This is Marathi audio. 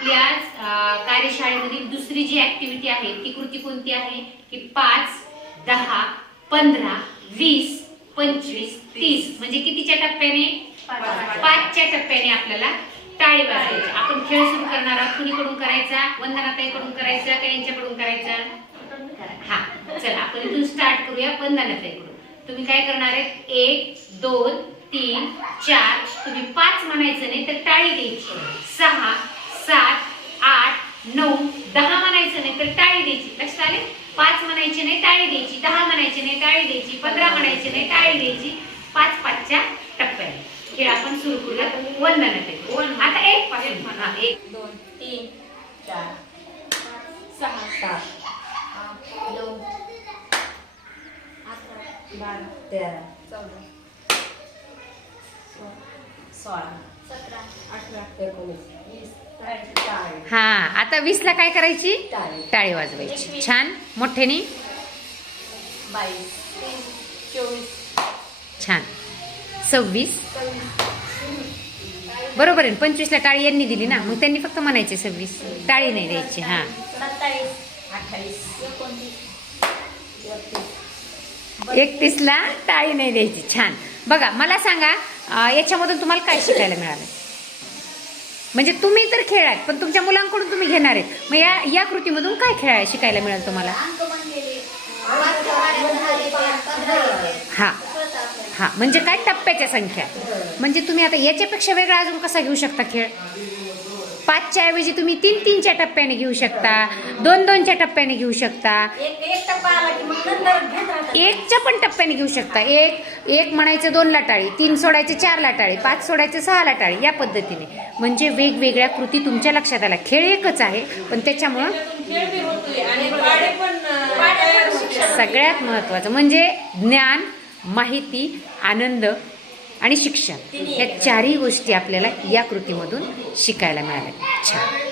आपल्या कार्यशाळेमधील दुसरी जी ऍक्टिव्हिटी आहे ती कृती कोणती आहे की 5, 10, 15, 20, 25, 30 म्हणजे कितीच्या टप्प्याने 5च्या टप्प्याने आपल्याला टाळी वाजवायची. आपण खेळ सुरू करणार आहोत. कुणीकडून करायचा? वंदनाताईकडून करायचा का यांच्याकडून करायचा? हा, चला आपण इथून स्टार्ट करूया. वंदनाताईकडून तुम्ही काय करणार आहेत? 1, 2, 3, 4 तुम्ही 5 म्हणायचं नाही तर टाळी द्यायची. 6, 7, 8, 9, 10 म्हणायचं नाही तर टाळी द्यायची. लक्षात आले? 5 म्हणायचे नाही टाळी द्यायची, 10 म्हणायचे नाही टाळी द्यायची, 15 म्हणायचे नाही टाळी द्यायची. 5-5च्या टप्प्याने खेळ आपण सुरू करूया. वंदनाताई आता 1 पासून म्हणा. 1, 2, 3, 4, 6, 7, 8, 9, 12, 13, 14, 16, 17, 18, 19, 20, 21. हा, आता 20 ला काय करायची? टाळी वाजवायची. छान मोठ्याने. 22, 24, छान. 26 बरोबर आहे. 25 ला टाळी यांनी दिली ना, मग त्यांनी फक्त म्हणायचे 26, टाळी नाही द्यायची. हा, 27, 28, 29, 31 ला टाळी नाही द्यायची. छान. बघा मला सांगा, याच्यामधून तुम्हाला काय शिकायला मिळालं? म्हणजे तुम्ही तर खेळात पण तुमच्या मुलांकडून तुम्ही घेणार आहेत. मग या कृतीमधून काय शिकायला मिळालं तुम्हाला? हा हा, म्हणजे काय? टप्प्याच्या संख्या. म्हणजे तुम्ही आता याच्यापेक्षा वेगळा अजून कसा घेऊ शकता खेळ? 5च्या ऐवजी तुम्ही 3-3च्या टप्प्याने घेऊ शकता, 2-2च्या टप्प्याने घेऊ शकता, 1च्या पण टप्प्याने घेऊ शकता. 1 म्हणायचं 2 ला टाळी, 3 सोडायचे 4 ला टाळी, 5 सोडायचे 6 ला टाळी, या पद्धतीने. म्हणजे वेगवेगळ्या कृती तुमच्या लक्षात आल्या. खेळ एकच आहे पण त्याच्यामुळं सगळ्यात महत्वाचं म्हणजे ज्ञान, माहिती, आनंद आणि शिक्षण, या 4ही गोष्टी आपल्याला या कृतीमधून शिकायला मिळाल्या. छान.